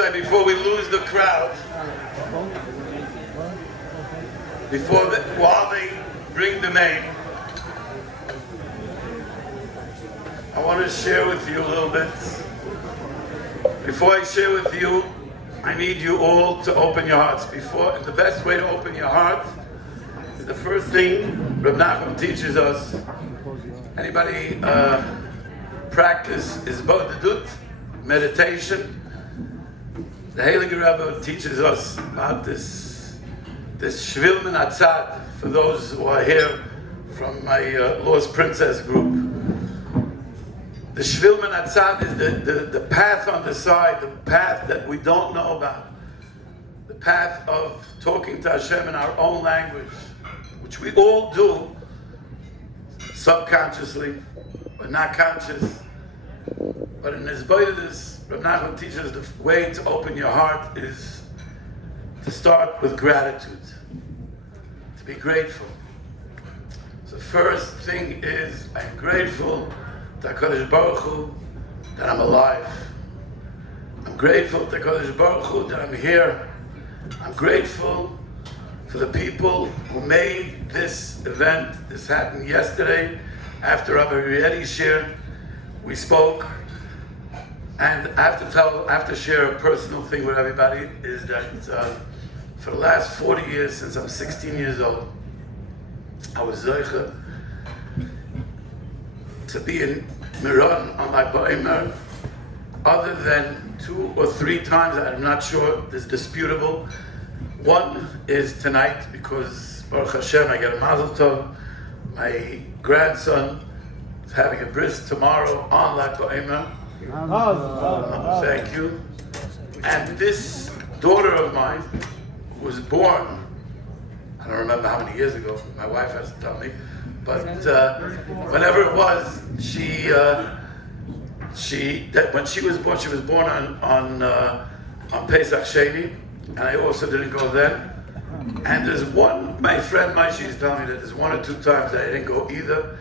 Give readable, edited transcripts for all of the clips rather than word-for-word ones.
say, before we lose the crowd, while they bring the name, I want to share with you a little bit. Before I share with you, I need you all to open your hearts. And the best way to open your heart is the first thing Reb Nachman teaches us. Anybody practice is bodedut, meditation. The Heilige Rebbe teaches us about this Shvil min Hatzad, for those who are here from my Lost Princess group. The Shvil min Hatzad is the path on the side, the path that we don't know about. The path of talking to Hashem in our own language, which we all do subconsciously, but not conscious. But in this Boydus, Reb Nachman teaches the way to open your heart is to start with gratitude, to be grateful. So the first thing is, I'm grateful to HaKadosh Baruch Hu that I'm alive. I'm grateful to HaKadosh Baruch Hu that I'm here. I'm grateful for the people who made this event. This happened yesterday after Rabbi Riedi's share. We spoke, and I have to share a personal thing with everybody, is that for the last 40 years, since I'm 16 years old, I was Zoicha to be in Miran on my Baomer, other than 2 or 3 times, I'm not sure, it's disputable. One is tonight, because Baruch Hashem, I get a Mazel Tov. My grandson is having a bris tomorrow on Lag Baomer. Thank you. And this daughter of mine was born, I don't remember how many years ago, my wife has to tell me, but whenever it was, when she was born on Pesach Sheni, and I also didn't go then. And there's one, my friend Maishi is telling me that there's 1 or 2 times that I didn't go either.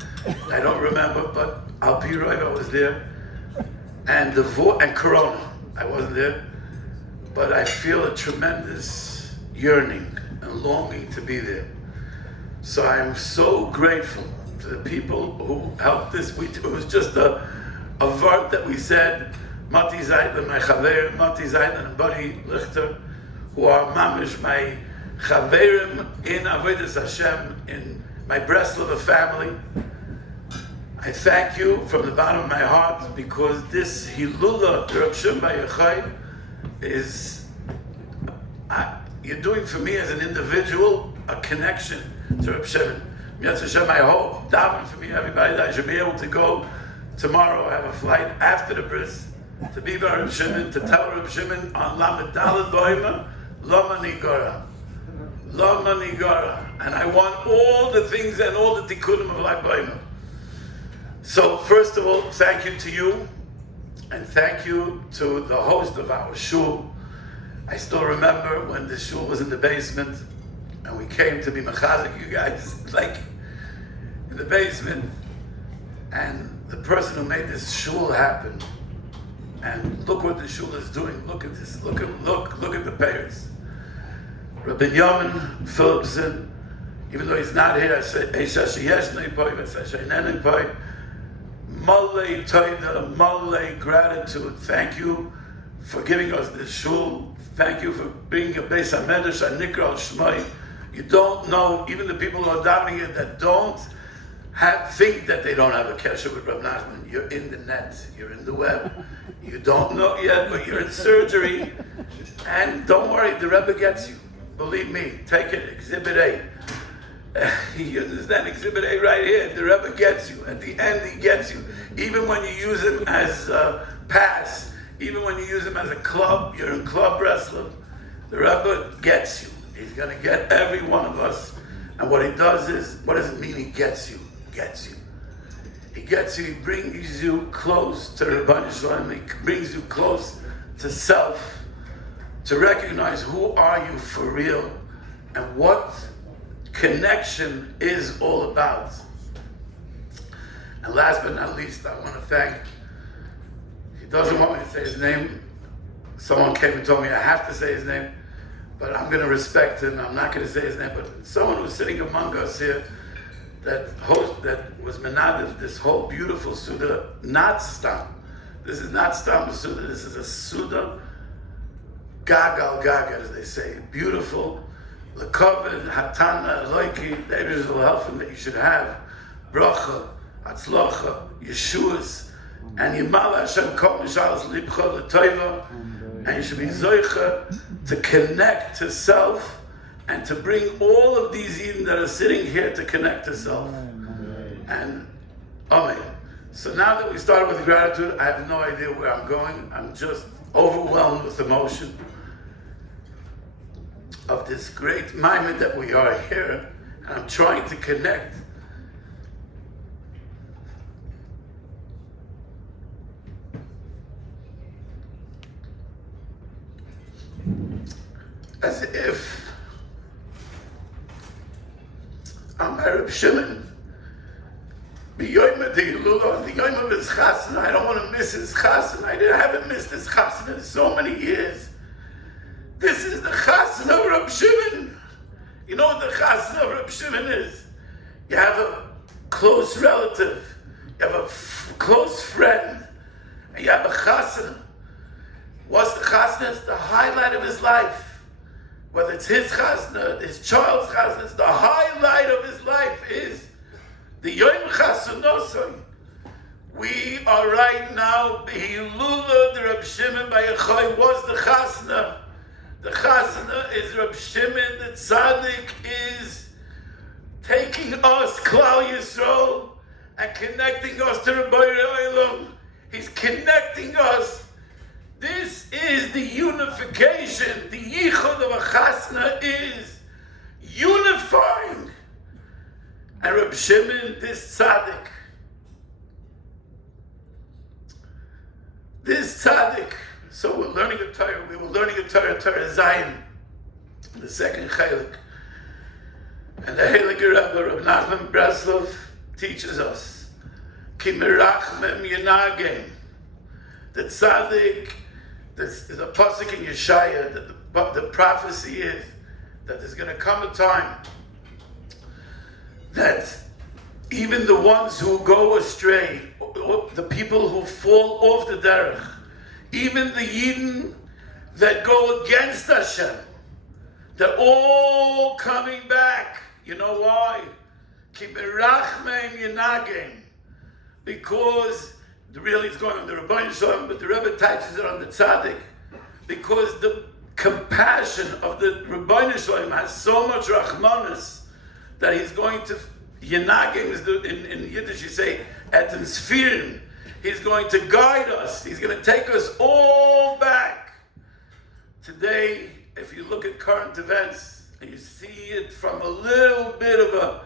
I don't remember, but Al Pi Roiv, I was there. And and Corona, I wasn't there. But I feel a tremendous yearning and longing to be there. So I'm so grateful to the people who helped this. It was just a word that we said, Mati Zaitlan, my Chaver, Mati Zaitlan and Buddy Lichter, who are mamish, my Chaverim in Avodas Hashem, in my Breslov family. I thank you from the bottom of my heart, because this Hilula, the Reb Shimon Bar Yochai, is, you're doing for me as an individual a connection to Reb Shimon. Yetz Hashem, I hope, daven for me, everybody, that I should be able to go tomorrow. I have a flight after the bris to be by Reb Shimon, to tell Reb Shimon on Lamed Daled Baomer, Lama Nigara. Lama Nigara. And I want all the things and all the tikkunim of Lag Baomer. So first of all, thank you to you, and thank you to the host of our shul. I still remember when the shul was in the basement, and we came to be mechazik you guys, like in the basement, and the person who made this shul happen, and look what the shul is doing. Look at this. Look at the payers. Rabbi Yamin Philipson, even though he's not here, I say Malay Toida, Malay gratitude. Thank you for giving us this shul. Thank you for being a Beis HaMedrash and Nikra Shmai. You don't know, even the people who are davening here that don't think that they don't have a kesher with Reb Nachman. You're in the net, you're in the web. You don't know yet, but you're in surgery. And don't worry, the Rebbe gets you. Believe me, take it, Exhibit A. You understand, Exhibit A right here. The Rebbe gets you. At the end, he gets you. Even when you use him as a pass, even when you use him as a club, you're in Club Breslov, the Rebbe gets you. He's going to get every one of us. And what he does is, what does it mean he gets you? Gets you. He gets you, he brings you close to Rebbeinu Shalom. He brings you close to self, to recognize who are you for real, and what connection is all about. And last but not least, I want to thank, he doesn't want me to say his name, someone came and told me I have to say his name, but I'm going to respect him. I'm not going to say his name, but someone was sitting among us here that was menadiv this whole beautiful Suda, not stam. This is not stam Suda, this is a Suda gagal gaga, as they say. Beautiful, lekovid, hatana, loiki, the Eibers will help him that you should have bracha, hatzlocha, yeshuas, and yimala Hashem kol mishalas libcha l'toiva, and you should be zoicha to connect to self and to bring all of these Eden that are sitting here to connect to self. And amen. So now that we started with gratitude, I have no idea where I'm going. I'm just overwhelmed with emotion of this great moment that we are here, and I'm trying to connect. As if I'm Reb Shimon. Baomer the Hilula, the Yom of his chasna. I don't want to miss his chasna. I haven't missed his chasna in so many years. This is the chasna of Reb Shimon. You know what the chasna of Reb Shimon is? You have a close relative, you have a close friend, and you have a chasna. What's the chasna? It's the highlight of his life. Whether it's his chasna, his child's chasna, it's the highlight of his life is the Yom Chasunosai. We are right now, the Hilula, the Reb Shimon by Yochai was the chasna. The chasna is Reb Shimon, the tzaddik is taking us, Klal Yisrael, and connecting us to Rabbi Olam. He's connecting us. This is the unification. The yichud of a chasna is unifying. And Reb Shimon, this tzaddik, so we're learning a Torah. We were learning a Torah, Torah Zion, the second chelik. And the Heilige Rebbe, Reb Nachman Breslov, teaches us, Ki merachmem yenagem. The tzaddik, there's a pasuk in Yeshaya that the prophecy is that there's going to come a time that even the ones who go astray, the people who fall off the derech, even the Yidden that go against Hashem, they're all coming back. You know why? Ki berachmem yenagem. Because really it's going on the Rabbeinu Shalom, but the Rebbe touches it on the tzaddik, because the compassion of the Rabbeinu Shalom has so much rachmanis that he's going to yenagem is in Yiddish you say eten sfirim. He's going to guide us. He's going to take us all back. Today, if you look at current events and you see it from a little bit of a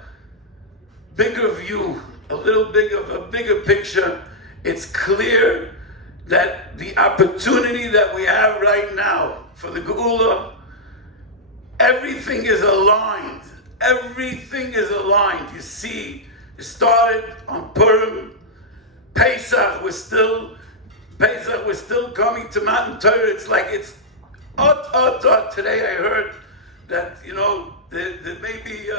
bigger view, a little bit of a bigger picture, it's clear that the opportunity that we have right now for the Geula, everything is aligned. Everything is aligned. You see, it started on Purim, Pesach, we're still coming to Mountain Torah. It's like it's Today I heard that, there may be,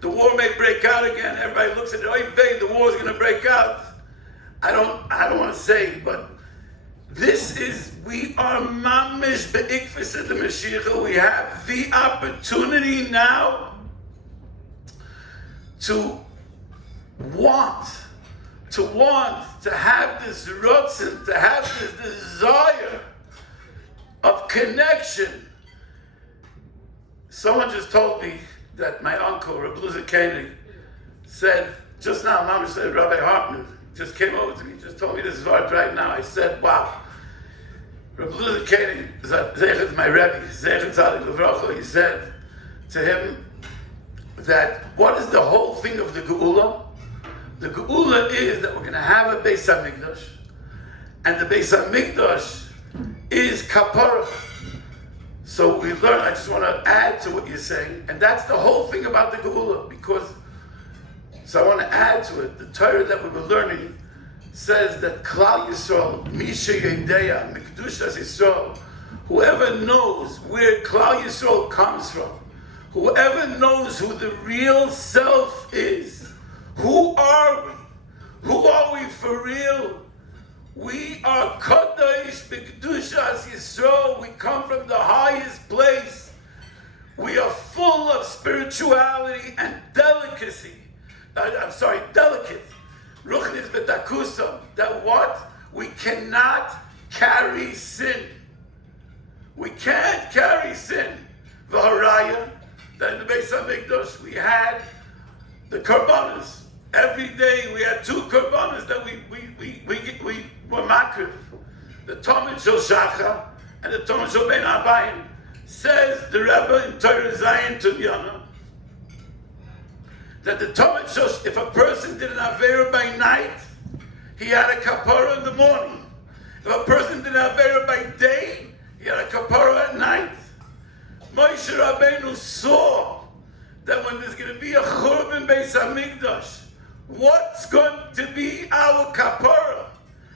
the war may break out again. Everybody looks at it, oy vey, the war is going to break out. I don't want to say, but we are mamish be'ikfis at the Mashiach. We have the opportunity now to want to have this rotzen, to have this desire of connection. Someone just told me that my uncle, Reb Koenig, said, just now, Mama said, Rabbi Hartman just came over to me, just told me this word right now. I said, wow. Reb Koenig, Zechet, my Rebbe, Zechet Tzadik Levracha, he said to him that what is the whole thing of the Geula? The Geula is that we're going to have a Beis HaMikdash, and the Beis HaMikdash is Kapara. So we learn, I just want to add to what you're saying, and that's the whole thing about the Geula, so I want to add to it. The Torah that we were learning says that Klal Yisrael, Misha Yedeya, Mikdushas Yisrael, whoever knows where Klal Yisrael comes from, whoever knows who the real self is, who are we? Who are we for real? We are Kadosh B'Kedushas Yisrael. We come from the highest place. We are full of spirituality and delicacy. Delicate. Ruchnis B'Takusam. That what? We cannot carry sin. We can't carry sin. V'haraya. That in the Beis HaMikdash we had the Karbanos. Every day we had 2 Karbanos that we were makriv. The Talmud Shel Shacha and the Talmud Shel Ben Abayim. Says the Rebbe in Torah Zion Tunyana that the Talmud Shel, if a person did an Avera by night, he had a kapara in the morning. If a person did an Avera by day, he had a kapara at night. Moshe Rabbeinu saw that when there's going to be a Churban Beis HaMikdash, what's going to be our kapara?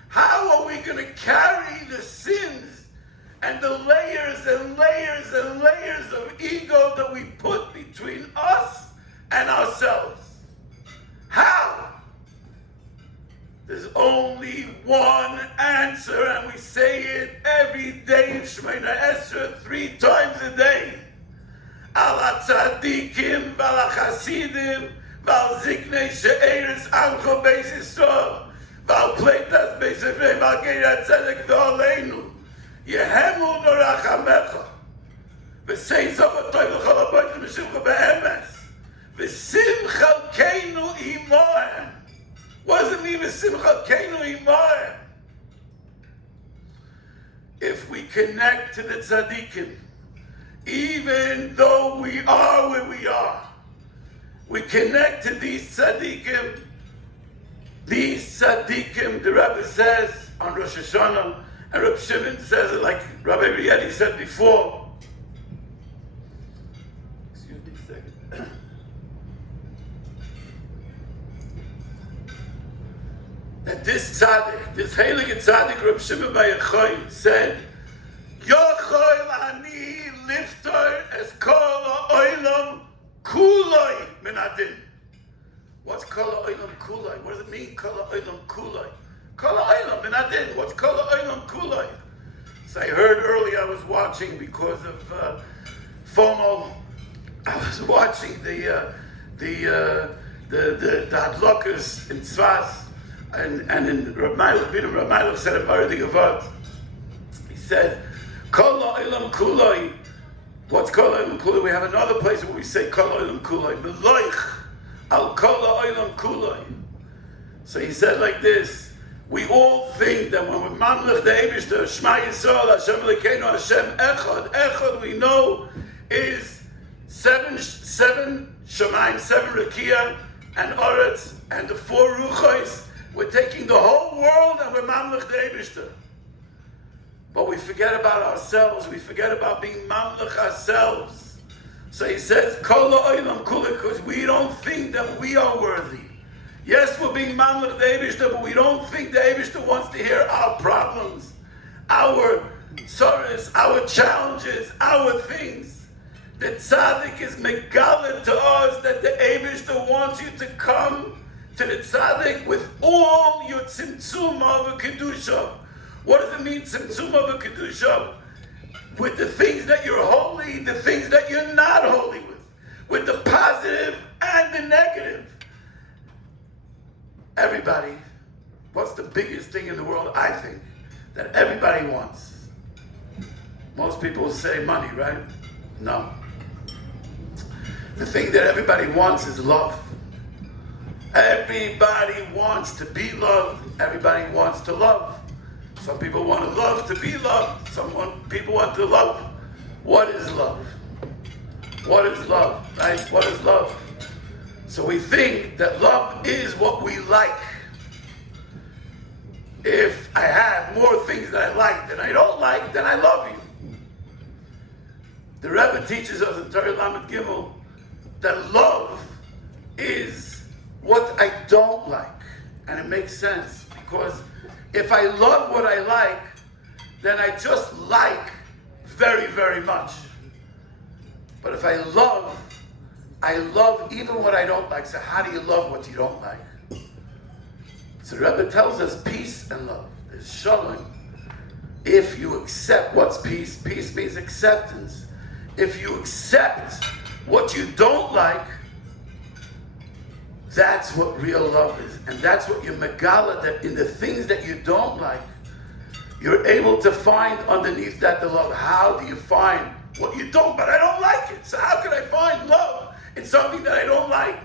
How are we going to carry the sins and the layers and layers and layers of ego that we put between us and ourselves? How? There's only one answer, and we say it every day in Shemona Esrei 3 times a day. Al tzadikim v'al chasidim v'al ziknei she'eres amcho beis Yisrael v'al pleitas beis Ephraim v'al geirah tzedek v'aleinu yehemu norachamecha v'sei zavatoy v'chol habotim v'shimcha be'emes v'simcha keinu imohem. What does it mean v'simcha keinu imohem? If we connect to the tzadikim, even though we are where we are, we connect to these tzaddikim. These tzaddikim, the Rebbe says on Rosh Hashanah, and Reb Shimon says it like Rabbi Riedi said before. Excuse me a second. That this tzaddik, this heilige tzaddik, Reb Shimon Bar Yochai, said, Yochai ani lifter es kol ha'olam kuloi min adin. What's kol ha'olam kuloi? What does it mean, kol ha'olam kuloi? Kol ha'olam min adin. What's kol ha'olam kuloi? So I heard earlier, I was watching because of FOMO. I was watching the Hadlokas in Tzvas, and in Ramayla said a very Gevot. He said, Kol ha'olam kuloi. What's kol ha'olam kuloi? We have another place where we say kol ha'olam kuloi. Meloich al kol ha'olam kuloi. So he said like this: we all think that when we're mamlech the Eibishter, Shema Yisrael, Hashem Elokeinu, Hashem Echad. Echad we know is seven Shemaim, 7 Rekia, and Oretz, and the 4 Ruchos. We're taking the whole world and we're mamlech the Eibishter. But we forget about ourselves. We forget about being mamlech ourselves. So he says, Kol ha'olam kuloi, because we don't think that we are worthy. Yes, we're being mamlech the Eibishter, but we don't think the Eibishter wants to hear our problems, our sorrows, our challenges, our things. The tzaddik is megalit to us that the Eibishter wants you to come to the tzaddik with all your tzimtzum of a kedusha. What does it mean, tzimtzum of a kedusha? With the things that you're holy, the things that you're not holy with the positive and the negative. Everybody, what's the biggest thing in the world, I think, that everybody wants? Most people say money, right? No. The thing that everybody wants is love. Everybody wants to be loved. Everybody wants to love. Some people want to love to be loved. People want to love. What is love? What is love, right? What is love? So we think that love is what we like. If I have more things that I like than I don't like, then I love you. The Rebbe teaches us in Torah Lamed Gimel that love is what I don't like. And it makes sense, because if I love what I like, then I just like very, very much. But if I love even what I don't like. So how do you love what you don't like? So the Rebbe tells us peace and love. There's shalom. If you accept what's peace, peace means acceptance. If you accept what you don't like, that's what real love is. And that's what you megala, that in the things that you don't like, you're able to find underneath that the love. How do you find what you don't, but I don't like it? So how can I find love in something that I don't like?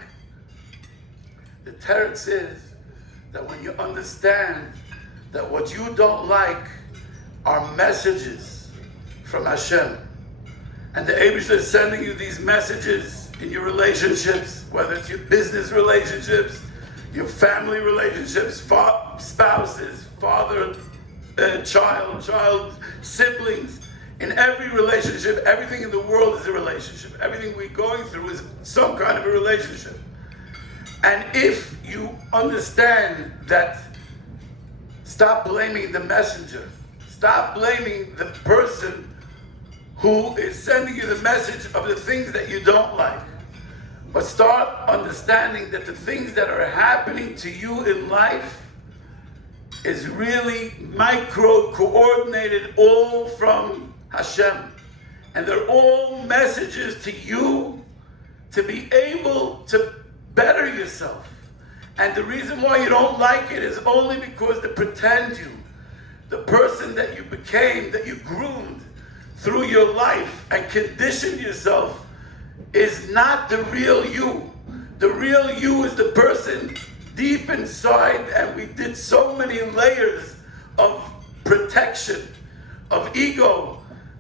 The teretz is that when you understand that what you don't like are messages from Hashem, and the Eibusha is sending you these messages in your relationships, whether it's your business relationships, your family relationships, spouses, father, child, siblings. In every relationship, everything in the world is a relationship. Everything we're going through is some kind of a relationship. And if you understand that, stop blaming the messenger. Stop blaming the person who is sending you the message of the things that you don't like. But start understanding that the things that are happening to you in life is really micro-coordinated, all from Hashem. And they're all messages to you to be able to better yourself. And the reason why you don't like it is only because the pretend you, the person that you became, that you groomed through your life and conditioned yourself, is not the real you. The real you is the person deep inside, and we did so many layers of protection, of ego,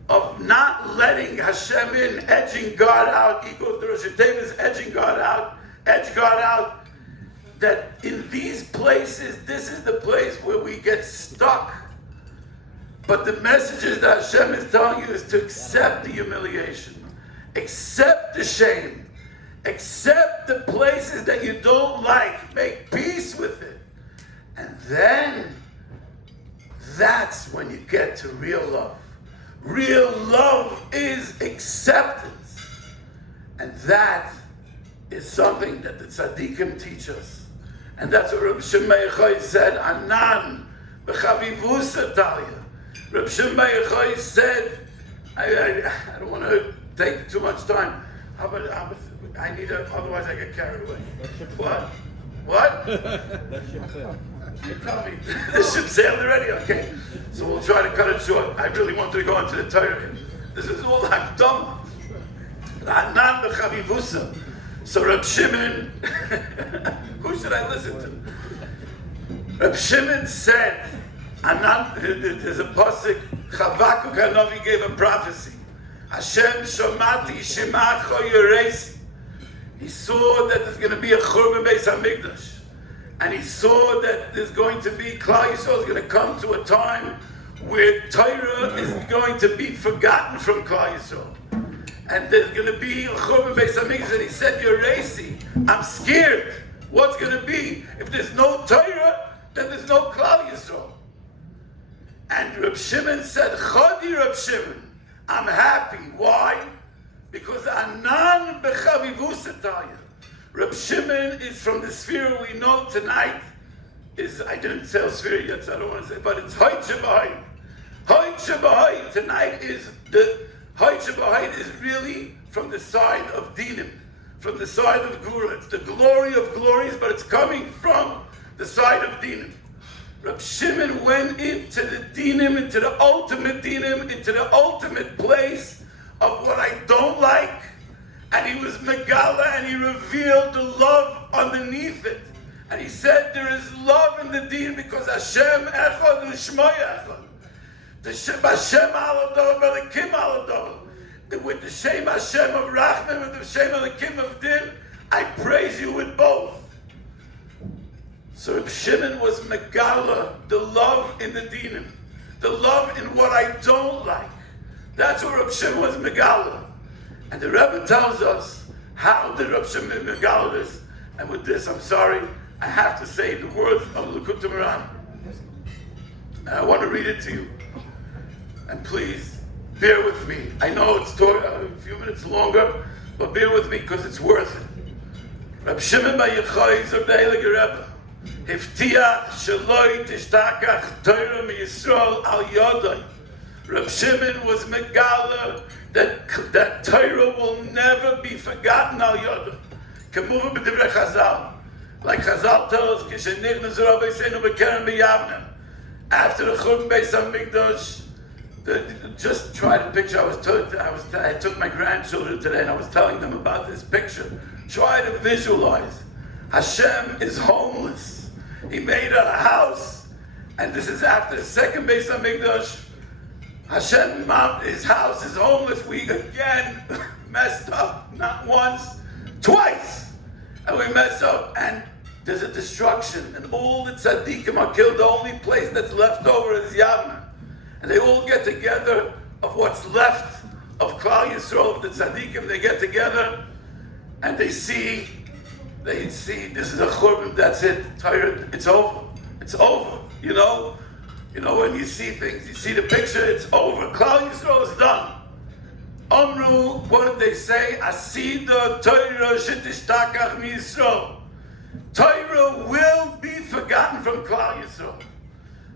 of not letting Hashem in, edging God out. Ego, the Rosh Hashanah is edging God out, edge God out. That in these places, this is the place where we get stuck. But the messages that Hashem is telling you is to accept the humiliation, accept the shame, accept the places that you don't like, make peace with it. And then, that's when you get to real love. Real love is acceptance. And that is something that the tzaddikim teach us. And that's what Reb Shimon Yochai said, Anan b'chavivusa talya. Reb Shimon Yochai said, I don't want to take too much time. I need to, otherwise I get carried away. What? You tell me. This ship sailed already? Okay. So we'll try to cut it short. I really wanted to go into the Torah. This is all I've done. Anan b'chavivusa. So Reb Shimon, who should I listen to? Reb Shimon said, there's a pasuk, Chavakuk Hanavi gave a prophecy. Hashem shomati shemacho yoresi. He saw that there's going to be a Churban Beis HaMikdash. And he saw that there's going to be, Klal Yisrael is going to come to a time where Torah is going to be forgotten from Klal Yisrael. And there's going to be a Churban Beis HaMikdash. And he said, Yoresi, I'm scared. What's going to be? If there's no Torah, then there's no Klal Yisrael. And Reb Shimon said, Chodi Reb Shimon, I'm happy. Why? Because Anan b'chavivusataya. Reb Shimon is from the sphere we know tonight. I didn't say sphere yet, so I don't want to say, but it's Hoyt Shabbat. Hoyt Shabbat tonight is the Hoyt Shabbat is really from the side of Dinim, from the side of Gura. It's the glory of glories, but it's coming from the side of Dinim. Reb Shimon went into the Dinim, into the ultimate Dinim, into the ultimate place of what I don't like, and he was Megala, and he revealed the love underneath it. And he said there is love in the Din because Hashem Echad U'Shmo Echad. The Shem Hashem Aladov, Elikim Aladov. With the Shem Hashem of Rachman and the Shem Elikim of Din, I praise you with both. So Reb Shimon was Megala, the love in the Dinim, the love in what I don't like. That's what Reb Shimon was Megala. And the Rebbe tells us how did Reb Shimon Megala this. And with this, I'm sorry, I have to say the words of Likutei Moharan. And I want to read it to you. And please, bear with me. I know it's a few minutes longer, but bear with me because it's worth it. Rab Shimon Bar Yochai zog the Heilige Rebbe, Hiftiach sheloi tishtakach Torah miYisrael al yodai. Rab Shimon was megala that Torah will never be forgotten al yodai. Kemuva b'divrei Chazal, like Chazal tells, Kishenich Rabbi Seinu b'Kerem b'Yavne. After the Churban Beis Hamikdash, just try to picture. I took my grandchildren today and I was telling them about this picture. Try to visualize. Hashem is homeless. He made a house, and this is after the second Beis Hamikdash. Hashem, his house is homeless. We again messed up, not once, twice, and we messed up. And there's a destruction, and all the tzaddikim are killed. The only place that's left over is Yavna. And they all get together of what's left of Klal Yisrael, of the tzaddikim. They get together and they see this is a churban, that's it, tired, it's over. It's over. You know when you see things, you see the picture, it's over. Klal Yisrael is done. Amru, what did they say? Asida Torah shetistakach miYisrael. Torah will be forgotten from Klal Yisrael.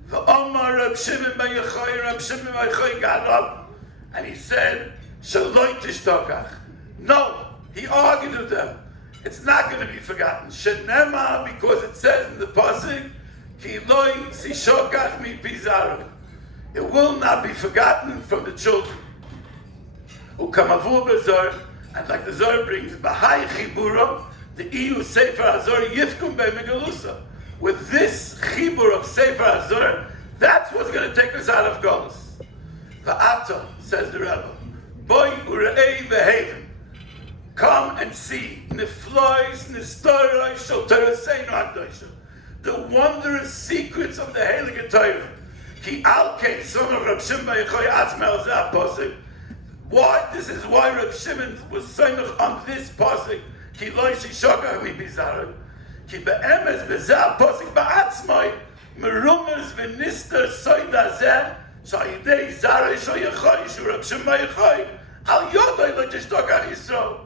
The Omar Rab Shimon Bar Yochai got up and he said, Shaloi tishtokach. No, he argued with them. It's not going to be forgotten. Shenema, because it says in the pasuk, Ki loi sishokach mi pizaru. It will not be forgotten from the children. Ukamavu b'zor, and like the Zohar brings, Bahai chiburo, the EU Sefer HaZor Yifkum Be'Megalusa. With this chibur of Sefer HaZor, that's what's going to take us out of Golus. Va'ata, says the Rebbe, Boi urei v'heven, come and see, niflois, nistoros, shel Toraseinu HaKadoshah, the wondrous secrets of the Heilige Torah. Ki alkein, son of Rab Shimon Bar Yochai atzmei zeh pasuk. Why? This is why Rab Shimon was soymach on this pasuk. Ki lo yishokach mi bizaru. Ki be'emes bezeh pasuk ba'atzmai merumers v'nister soida zeh shayidei zarei shoyachai shu Rab Shimon Bar Yochai al yodai lo tishtokach Yisrael.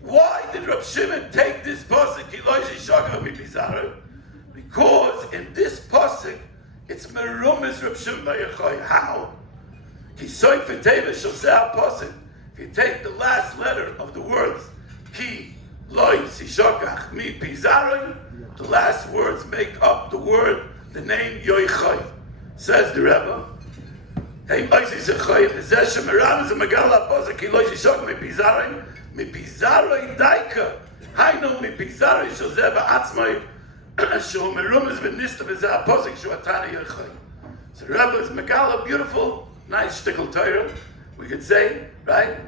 Why did Rab Shimon take this pasuk? Ki lo yishokach mi bizaru. Because in this pasuk it's merumers Rab Shimon Bar Yochai. How? Ki soifer teva shel zeh pasuk. If you take the last letter of the words ki Loi sishokach mi pizaron, the last words make up the word, the name Yoichai. Says the Rebbe, Hey, Oisi Sechai, Zeh Shemeram is a Megala Posek, Ki Loi sishokach mi pizaron daika. Hainu mi pizaron shel zeh ba'atzmai, shel merum is v'nista b'zeh posek shu atani Yoichai. So the Rebbe is Megala, beautiful, nice shtickle Torah, we could say, right?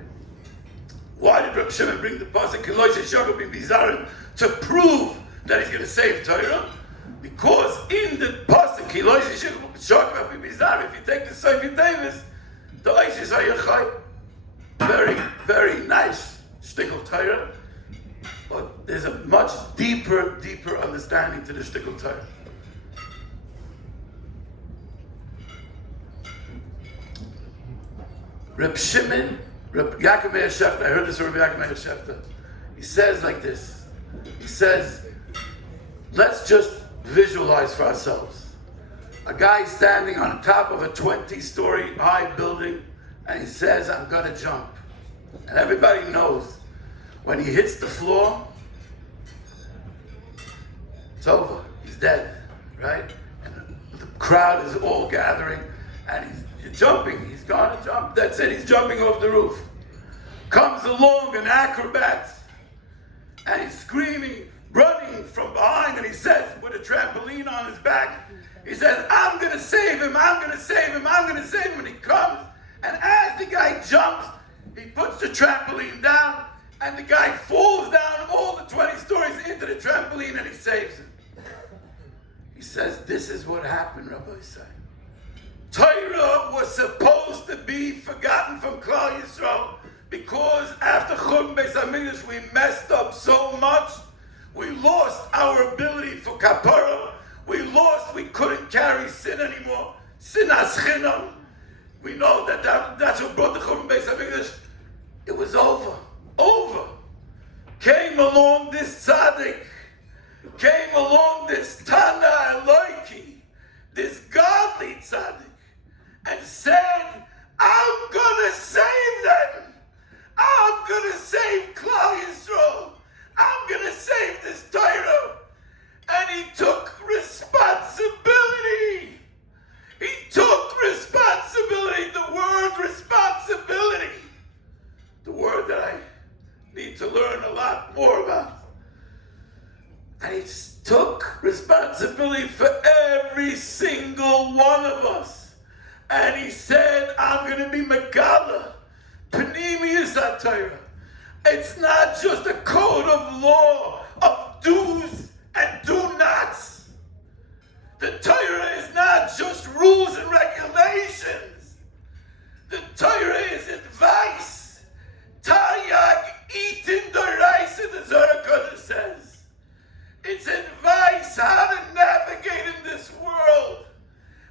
Why did Rab Shimon bring the pasuk Kiloi Sheshogah Bizarim to prove that he's going to save Torah? Because in the pasuk Kiloi Sheshogah Bizarim, if you take the Sefer Davis, the Oishis Hayachai, very, very nice shtickle Torah, but there's a much deeper understanding to the shtickle Torah. Rab Shimon, Rab Yaakov Meir Shefta, I heard this from Rab Yaakov Meir Shefta. He says like this. He says, let's just visualize for ourselves. A guy standing on top of a 20-story high building, and he says, I'm going to jump. And everybody knows, when he hits the floor, it's over. He's dead, right? And the crowd is all gathering, and he's jumping. He's going to jump. That's it. He's jumping off the roof. Comes along an acrobat, and he's screaming, running from behind, and he says, with a trampoline on his back, he says, I'm going to save him, I'm going to save him, I'm going to save him. And he comes, and as the guy jumps, he puts the trampoline down, and the guy falls down all the 20 stories into the trampoline, and he saves him. He says, this is what happened, Rabbi Say. Torah was supposed to be forgotten from Klal Yisrael because after Churban Beis Hamikdash we messed up so much. We lost our ability for kapara. We couldn't carry sin anymore. Sinas chinam. We know that's what brought the Churban Beis HaMikdash. It was over. Came along this tzaddik, came along this Tana Eloiki, this godly tzaddik, and said, I'm gonna save them. I'm gonna save Klal Yisrael. I'm gonna save this Torah. And he took responsibility. He took responsibility. The word responsibility. The word that I need to learn a lot more about. And he took responsibility for every single one of us. And he said, I'm going to be Megala. Panemius HaTorah. It's not just a code of law of do's and do-nots. The Torah is not just rules and regulations. The Torah is advice. Tayag eatin doraisa, the Zohar Kodesh says. It's advice how to navigate in this world.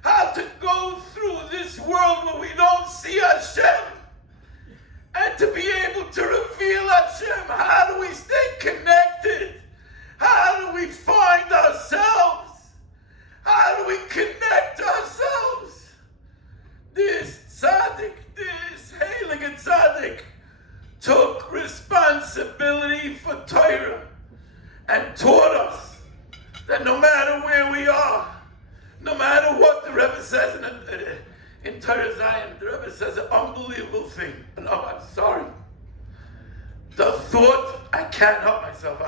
How to go through this world where we don't see Hashem. And to be able to reveal Hashem. How do we stay connected? How do we find ourselves? How do we connect ourselves? This tzaddik, this heilige tzaddik, took responsibility for Torah and taught us that no matter where we are, no matter what the Rebbe says in Torah Zion, the Rebbe says an unbelievable thing. And oh, I'm sorry. The thought, I can't help myself.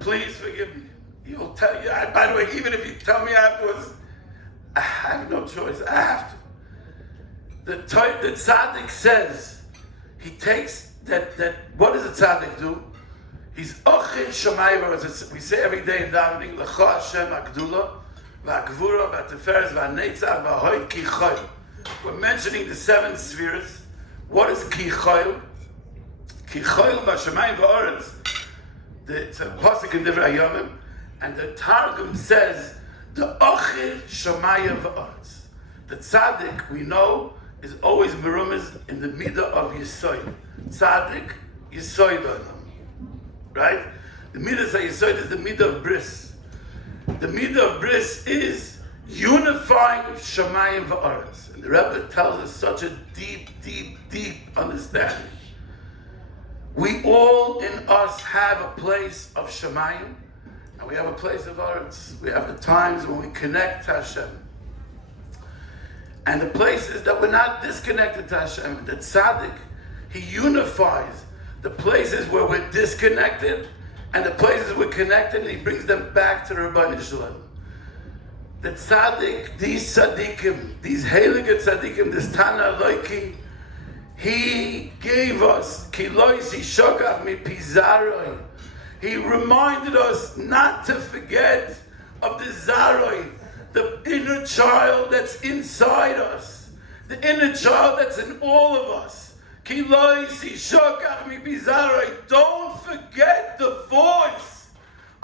Please forgive me. He'll tell you, by the way, even if you tell me afterwards, I have no choice. I have to. The tzaddik says, he takes that what does a tzaddik do? He's ochin shamayim, as we say every day in davening, L'cha Hashem HaGdula, V'Hagvura, V'Teferes, V'Netzach, V'Hoy Ki Choyl. We're mentioning the 7 spheres. What is Ki Choyl? Ki Choyl V'Shamayim V'Oretz. It's a pasuk in Divrei Hayomim, and the Targum says, the Ochir Shamayim V'Oretz. The tzaddik, we know, is always merumiz in the midah of Yisoid. Tzaddik, Yisoid Olam. Right? The midah of Yisoid is the midah of bris. The midah of bris is unifying Shamayim V'Oretz. And the Rebbe tells us such a deep, deep, deep understanding. We all in us have a place of Shamayim, and we have a place of Oretz. We have the times when we connect to Hashem. And the places that we're not disconnected to Hashem. The tzaddik, he unifies the places where we're disconnected and the places we're connected, and he brings them back to the Rabban Shalom. The tzaddik, these tzaddikim, these heilige tzaddikim, this Tana Eloiki, he gave us, Ki loisi shokach mi pizaroi. He reminded us not to forget of the zaroi, the inner child that's inside us, the inner child that's in all of us. Ki loisi shokach mi pizaroi. Don't forget the voice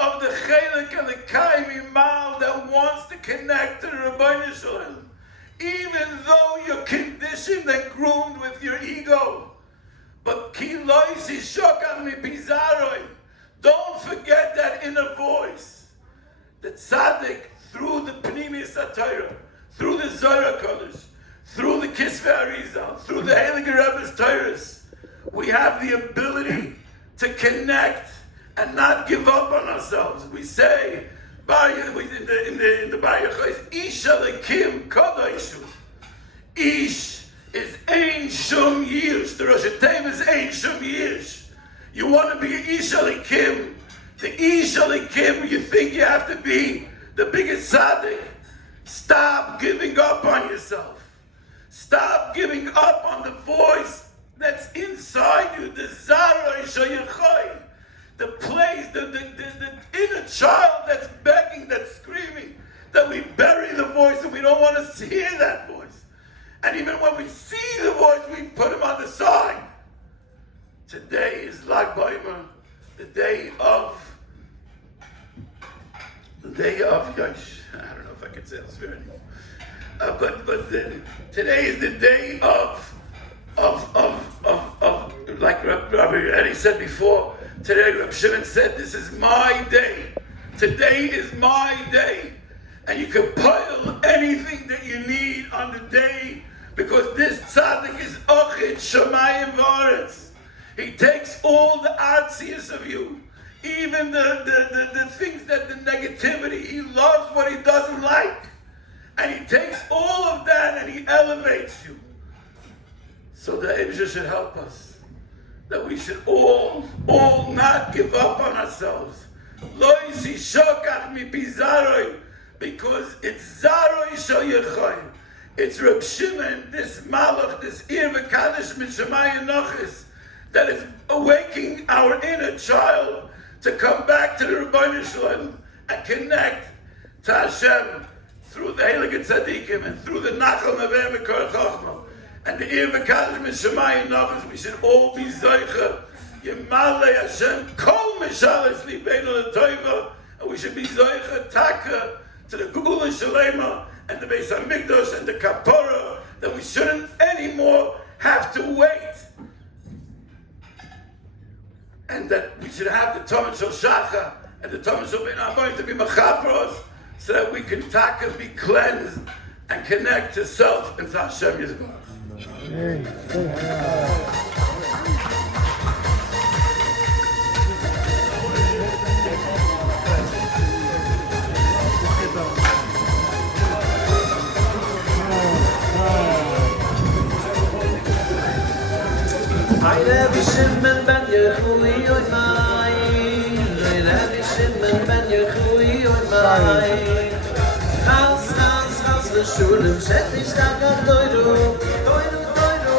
of the chelik and the kaimi mal that wants to connect to the Rabbeinu Shalom. Even though you're conditioned and groomed with your ego. But ki loisi shokach mi pizaroi. Don't forget that inner voice. The tzaddik, through the Panemius HaTorah, through the Zohar Kodesh, through the Kisvei Arizal, through the Heilige Rebbe's Torahs, we have the ability to connect and not give up on ourselves. We say, in the Bayachos, Ish Alekim Kodoshu. Ish is Ein Shum Yish. The Rosh Hashanah is Ein Shum Yish. You want to be Ish Alekim. The Ish Alekim, you think you have to be the biggest tzaddik. Stop giving up on yourself. Stop giving up on the voice that's inside you. The Zaroi Shayachai. The place, the inner child that's begging, that's screaming, that we bury the voice and we don't want to hear that voice. And even when we see the voice, we put him on the side. Today is like Baomer, the day of Yosh. I don't know if I can say elsewhere anymore. But Today is the day of like Rabbi Eddie said before, today Rabbi Shimon said, this is my day. Today is my day. And you can pile anything that you need on the day, because this tzaddik is ochid shamayim v'aretz. He takes all the artsiest of you, even the things that the negativity. He loves what he doesn't like. And he takes all of that and he elevates you. So the Eibusha should help us, that we should all not give up on ourselves. Lo yisi shokach mi pizaroi, because it's zaroi shel yechoyim. It's Reb Shimon, this malach, this ir v'kadosh min shamayim nochis, that is awakening our inner child to come back to the Rebbeinu Shalom and connect to Hashem through the Heilige Tzadikim and through the Nachal Never Mekor Chochmah. And the Ir V'Kadosh Min Shamayim Nochos, we should all be Zoicha, Yemalei Hashem, Kol Mishalis Libeinu L'Toiva, and we should be Zoicha, Taka, to the Geula Shalema, and the Beis HaMikdash, and the Kapora, that we shouldn't anymore have to wait. And that we should have the Tomah Shel Shacha, and the Tomah Shel Ben Amoy to be Machapros, so that we can Taka, be cleansed, and connect to self and to Hashem Yisbarach. Rabbi Shimon ben Yechui Oimai, Rabbi Shimon ben Yechui Oimai. Chas l'shulim shetish takach doiru,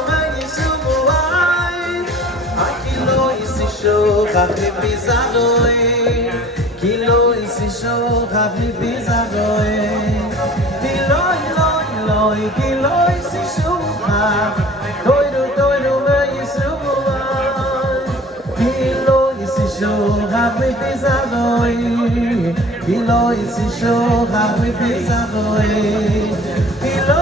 mein Yisrael moai. Ki lo yisishochach mi bizaroi, ki lo yisishochach mi bizaroi. Ki lo yisishochach, doiru mein Yisrael moai. Ki lo yisishochach mi bizaroi, ki lo yisishochach mi bizaroi. Ki lo